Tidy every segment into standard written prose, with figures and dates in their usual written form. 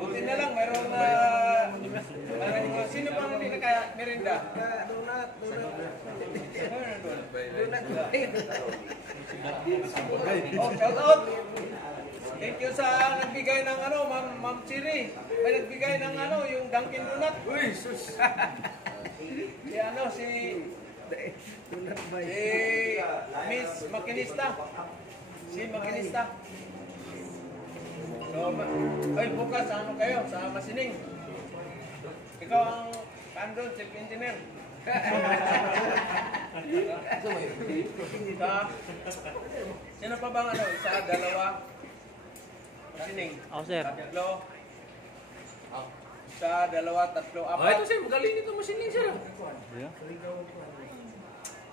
Buti na lang, mayroon na... sino pa hindi na kaya merinda? Donut. Oh, shout out! Thank you sa nagbigay ng ano, Ma'am Chiri. May nagbigay ng ano, yung Dunkin Donut. Uy, sus! Si ano, si Miss Makinista. Si Makinista. So, ay, bukas, ano kayo? Sa Masining. Ikaw ang andon, chief engineer. Sino pa bang ano? Isa, dalawa? Masining. Ako, sir. Tatlo. Isa, dalawa, tatlo, apat. Ah, ito sir, magaling ito Masining sir.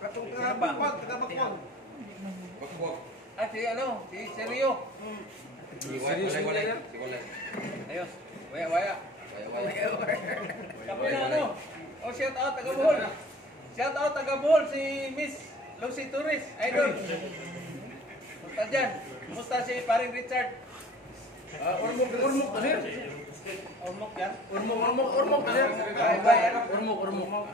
Tagabakwag. Ah, si ano? Si Sergio. Ayos. Waya. Kapag na ano? O, shout out taga Bohol. Shout out taga Bohol si Miss Lucy Torres. Idol. Kumusta dyan? Kumusta si paring Richard? Urmok to sir. Urmok yan? Urmok to sir. Urmok.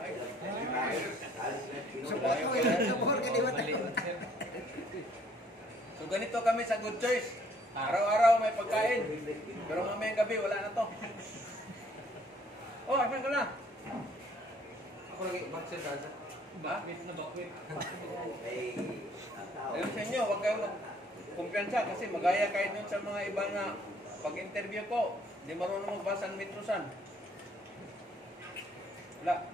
So ganito kami sa Good Choice. Araw-araw may pagkain. Pero mamayang gabi wala na to. Oh, asan ka na? Ako lagi bakit sir. Ba? Ayun sa inyo, huwag kayong kumpiyansa kasi magaya kayo dun sa mga iba na pag-interview ko. Hindi marunong magbasa ng metrosan. Wala.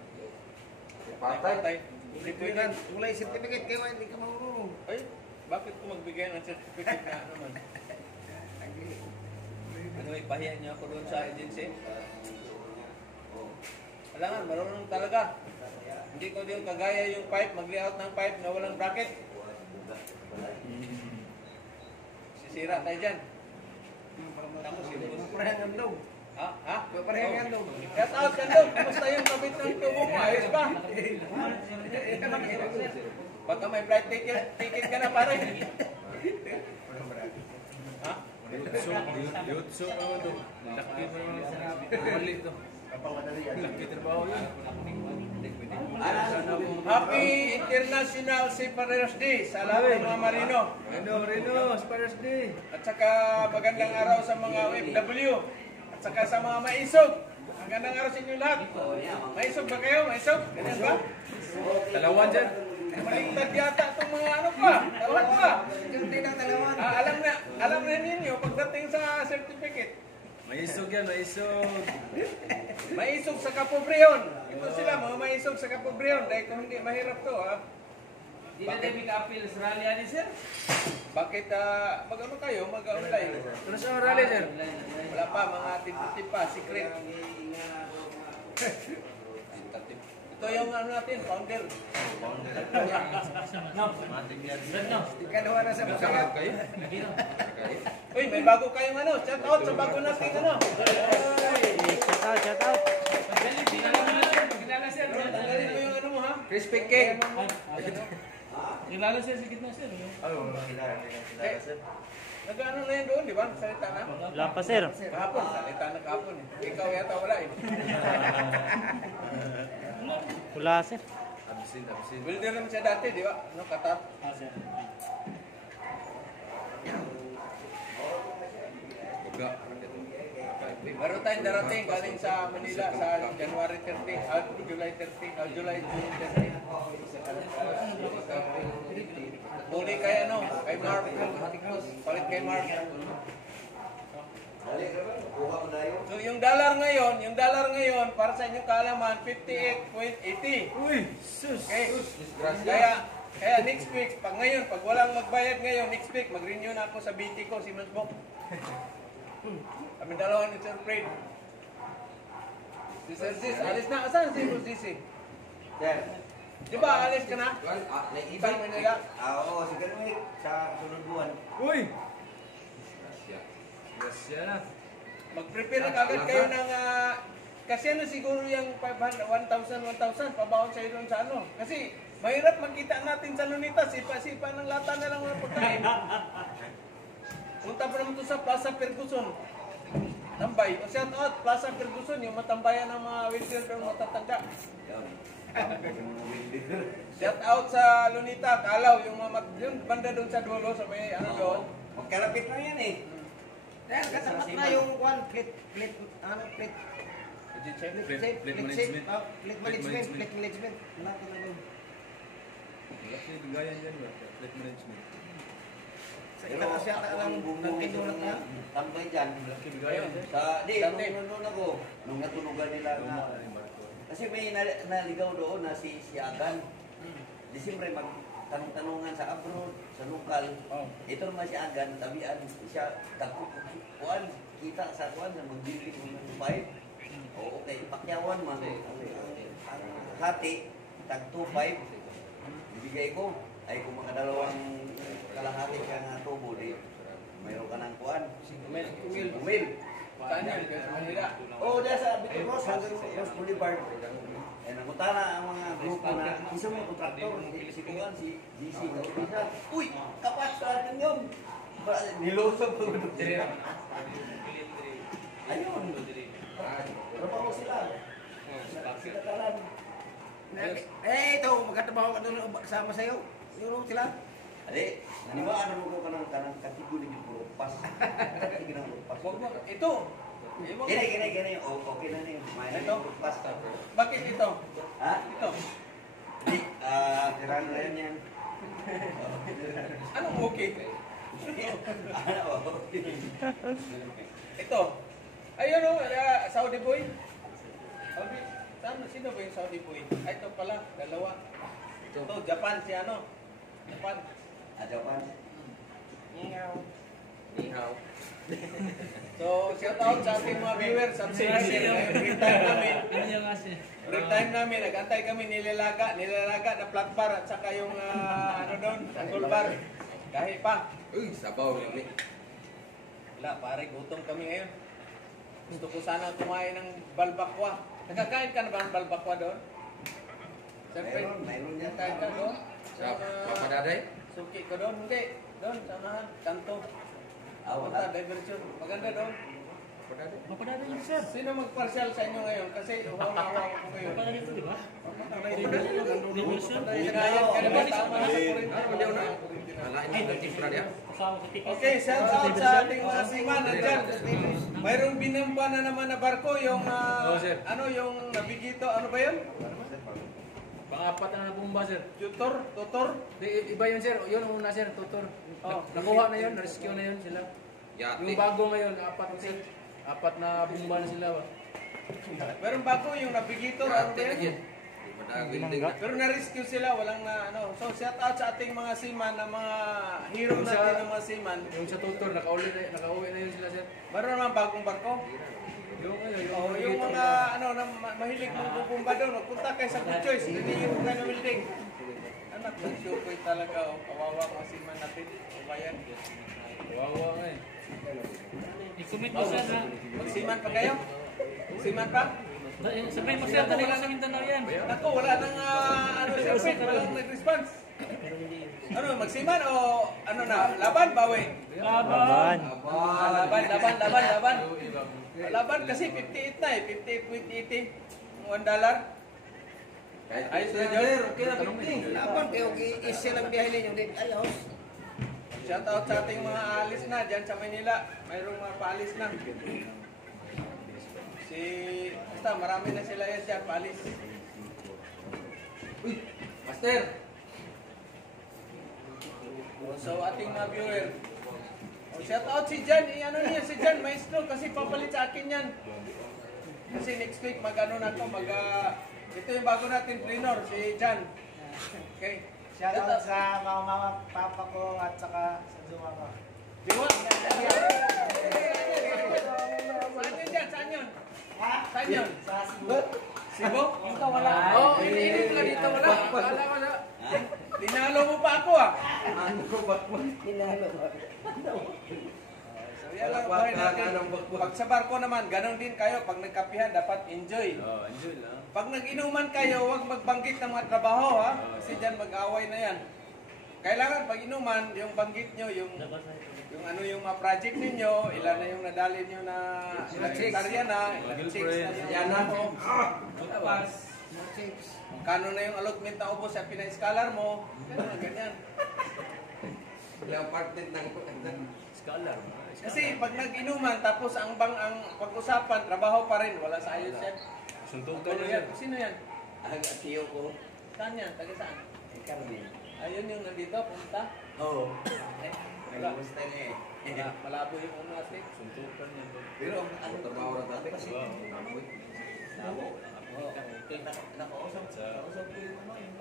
Patay. Hindi pwede. Wala yung certificate kayo, hindi ka marunong. Ay, bakit ko magbigay ng certificate na naman? Ano, ipahiya niyo ako doon sa agency? Kailangan, marunong talaga. Hindi ko din kagaya yung pipe, mag-layout ng pipe na walang bracket. Sisira tayo dyan. Tapos yung Parehang andong. ha? Parehang andong. Shout out ka doon. Kumusta yung kabit ng tubo mo? Ayos ba? Baka may flight ticket ka na pare. Ha? Yutso pa mo to. Laki mo naman. Mali to. Laki trabaho yun. Happy International Seafarers Day sa lahat ng mga marino. Marino, Spiders Day. At saka magandang araw sa mga OFW. At saka sa mga maisog. Magandang araw sa inyo lahat. Maisog ba kayo? Maisog? Ganyan ba? Dalawan dyan. Maligtad yata itong mga ano pa. Tawad pa. Hindi ng dalawan. Alam na ninyo pagdating sa certificate. Maisog yan, maisog. Maisog sa Kapobreon. Ito sila mga maisog sa Kapobreon. Dahil kung hindi mahirap to ha. Di na tayo mag-appeal sa rally ani sir? Bakit mag-ano kayo? Mag-online? Ano sa rally sir? Wala pa, mga tip pa, secret. Ito yung ano natin, founder. Ikalawa na sa masaya. Uy, may bago kayong ano. Shout out sa bago natin ano. Shout out. Kilala sir. Tanggalin mo yung ano mo ha. Crispy cake. Kilala sir sa gitna sir. Nag-ano na yan doon, di ba? Salita na. Wala pa, sir. Kahapon, salita na kahapon eh. Ikaw yata wala eh. Wala, sir. Abisin. Builder naman siya dati, di ba? Ano, Qatar? Sir. Meron tayong darating galing sa Manila sa January 30, July 30, July 30. Muli kay ano, kay Mark. Palit kay Mark. So yung dollar ngayon, para sa inyong kaalaman, 58.80. Uy, sus. Okay? Kaya next week, pag walang magbayad ngayon, next week, mag-renew na ako sa BT ko, Siemens Book. Kami dalawa ni Sir Fred. Si Sir Sis, alis na. Asan si Sir Sis? Di ba, alis ka na? Isang Manila? Oo, si Ganwit sa sunod buwan. Uy. Grasya na. Mag-prepare na kagad kayo ng... kasi ano siguro yung 500, 1,000, pabaon sa doon sa ano. Kasi mahirap magkita natin sa Lunita. Sipa-sipa ng lata na lang mga pagkain. Punta pa naman ito sa Plaza Ferguson. tambay. O shout out, Plaza Ferguson, yung matambayan ng mga welder doon matatanda. Shout out sa Lunita, Kalaw, yung banda doon sa dulo, sa may ano doon. Magkalapit na yan eh. Dahil katapat na yung plate management. Natin na doon. Laki bigayan yan ba? Flight management. Sa itaas yata lang nagkinulat na. Tambay dyan. Laki bigayan yan. Nung ako, nung natunugan nila na, kasi may naligaw doon na si Agan. Di siyempre magtanong-tanungan sa abroad, sa lokal. Ito naman si Agan, tabian siya, kuan, kita sa kuan na magbibig ng pipe. O okay, pakyawan man. Ang hati, tag 2.5. Bibigay ko, ay kung mga dalawang kalahati ka nga tubo, di, mayroon ka ng kuan. Umil. Saan yan? Sa Manila. Oo, dyan sa Bitin Ross, hanggang Ross Boulevard. Eh, nagutana ang mga grupo na isa mo kontraktor, si Kuan, si GC, uy, kapat sa atin yun. Nilusog po. Ayun. Trabaho sila. Sila talan. Ito, magkatabaho ka doon kasama sa'yo. Yung sila. Ade, naniwaan mo ko ka ng katigo ni puro pas. Katigo ng puro pas. Wag mo, ito. Gini. Okay na yun. Ito? Pas. Bakit ito? Ha? Ito. Di, tirano na yan. Anong okay? Ano? Ito. Ayun o, Saudi boy. Saudi, sino ba yung Saudi boy? Ay, ito pala, dalawa. Ito, Japan si ano? Japan. Japan. Nihaw. So, shout out sa ating mga viewers. Break time namin. Ano yung kasi? Break time namin. Nag-antay kami nilalaga na flat bar at saka yung ano doon, sanggol bar. Kahit pa. Uy, sabaw yun. Wala, pare, gutom kami ngayon. Gusto ko sana kumain ng balbakwa. Nakakain ka na ba ng balbakwa doon? Siyempre, Mayroon yan. kain ka doon? Sa Papadaday? Suki ko doon? Hindi. Doon, samahan. Kanto. Punta, diversion. Maganda doon. Mapadada yun, sir. Sino mag-partial sa inyo ngayon? Kasi huwawa ko ngayon. Mapadada dito, di ba? Division? Sinayad ka na ba? Tama na sa Corinto. Alain mo ng timpra niya? Kasama sa ticket. Okay, shout out sa ating mga seaman nandyan. Mayroong binamba na naman na barko, yung sir. ano yung nabigito, ano ba yun? Pang-apat na nabumba, sir. Tutor? Iba yun, sir. Yun ang una, sir. Tutor. Oh. Nakuha na yun. Na-rescue na yun sila. Yate. Yung bago ngayon, apat na bumba na sila ba? Meron bago yung nabigito, ano ba yun? Mangga. Pero na-rescue sila, walang na ano. So shout out sa ating mga seaman, na mga hero Yung sa- natin ng mga seaman. Yung sa tutor, nakauwi na yun sila, sir. Meron naman bagong barko. Oh, yung mga ano na mahilig mong bubumba doon, magpunta kayo sa Good Choice, hindi yung kayo building. Anak ng Shukoy talaga, oh, kawawa mga seaman natin. O bayan. Wawa nga eh. I-commit mo, sir, ha? Magsiman pa kayo? Siman pa? Sabihin mo, sir, dali ka sa Mindanao yan. Ako, wala nang ano sir, walang nag-response. Ano, magsiman o ano na, laban, bawi? Laban. Laban. Laban kasi 58 na eh, 58.80. $1. Ayos na dyan. Okay na, 50. Laban kayo, isa lang biyahe ninyo din. Ayos. Shout out sa ating mga alis na dyan sa Manila. Mayroong mga paalis na. Basta marami na sila yan dyan, paalis. Uy, Master. So ating mga viewer. Shout out si Jan, ano niya si Jan, maestro, kasi papalit sa akin yan. Kasi next week mag-ano na to, ito yung bago natin trainer, si Jan. Okay. Shout out sa mga mama, papa ko at saka sa Zuma ko. Diwa? Saan yun dyan? Saan yun? Saan yun? Sa Cebu. Cebu? Ito wala. Oh, ini pala dito, wala. Wala. Tinalo mo pa ako ah. So yan lang buhay natin. Pag sa barko naman, ganun din kayo. Pag nagkapihan, dapat enjoy. Oh, enjoy lang. Pag nag-inuman kayo, huwag magbanggit ng mga trabaho ha. Kasi dyan mag-away na yan. Kailangan pag inuman, yung banggit nyo, yung yung ano yung mga project ninyo, ilan na yung nadali nyo na hektarya na, ilan chicks na yung Yan na. mo. Tapos, kano na yung allotment na ubos sa pina-scalar mo, ganyan. Yung apartment ng Scholar. Kasi pag nag-inuman, tapos ang pag-usapan, trabaho pa rin, wala sa ayos yan. Suntukan Ano niya. yan? Sino yan? Ang tiyo ko, Saan yan? Taga saan? Carmen. Ayun yung nandito, punta. Oo. Eh, Ang wala. gusto niya eh. Malabo yung ano natin. Suntukan niya. Pero ang Trabaho na dati. kasi, Oo. Okay. nakausap ko yung ano yun.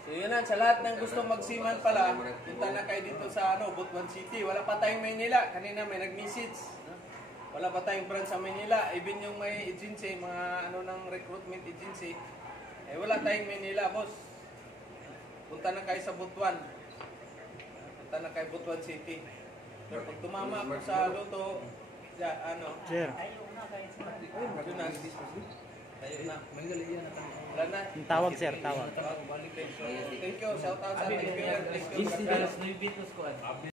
So yun na, sa lahat ng gusto magsiman pala, punta na kayo dito sa Butuan City. Wala pa tayong Maynila. Kanina may nag-message. No? Wala pa tayong branch sa Maynila. Even yung may agency, mga ano ng recruitment agency, eh wala tayong Maynila, boss. Punta na kayo sa Butuan. Punta na kayo Butuan City. Pero pag tumama ako sa luto, ano, Sir, doon na. Ayun na. Wala na. yung tawag sir, tawag. Thank you. Shout out sa TPR. Thank you. Nuevitos ko.